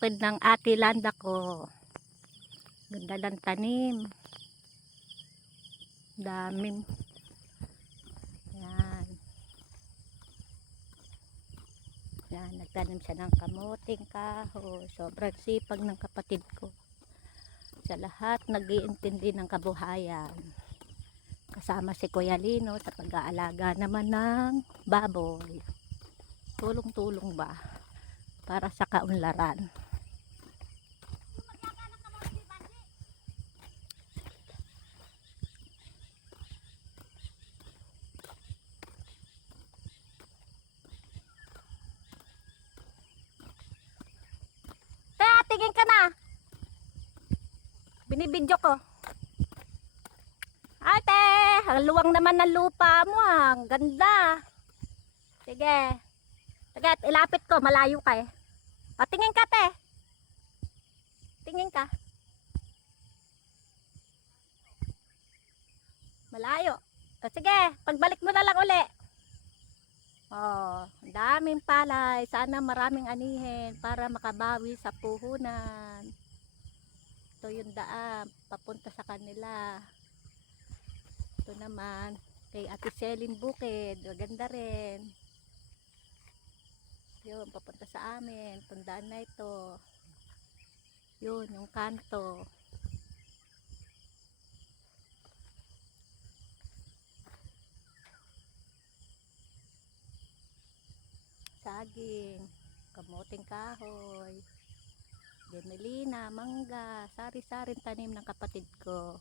bukid ng Ate Landa ko. Ganda ng tanim. Daming. Yan. Yan, nagtanim siya ng kamuting kahoy. Sobrang sipag ng kapatid ko. Sa lahat nag-iintindi ng kabuhayan. Kasama si Kuya Lino sa pag-aalaga naman ng baboy. Tulong-tulong ba para sa kaunlaran. Tingin ka na. Binibidyo ko. Ate, ang luwang naman ng lupa mo. Ang ganda. Sige. Sige, ilapit ko. Malayo ka eh. Tingin ka, te. Tingin ka. Malayo. Sige, pagbalik mo na lang uli. Ang daming palay. Sana maraming anihin para makabawi sa puhunan. Ito yung daan papunta sa kanila. Ito naman kay Ate Celine Bukid. Maganda rin. Yun, papunta sa amin. Tundaan na ito. Yun, yung kanto. Saging, kamuting kahoy, gemelina, mangga, sari-saring tanim ng kapatid ko.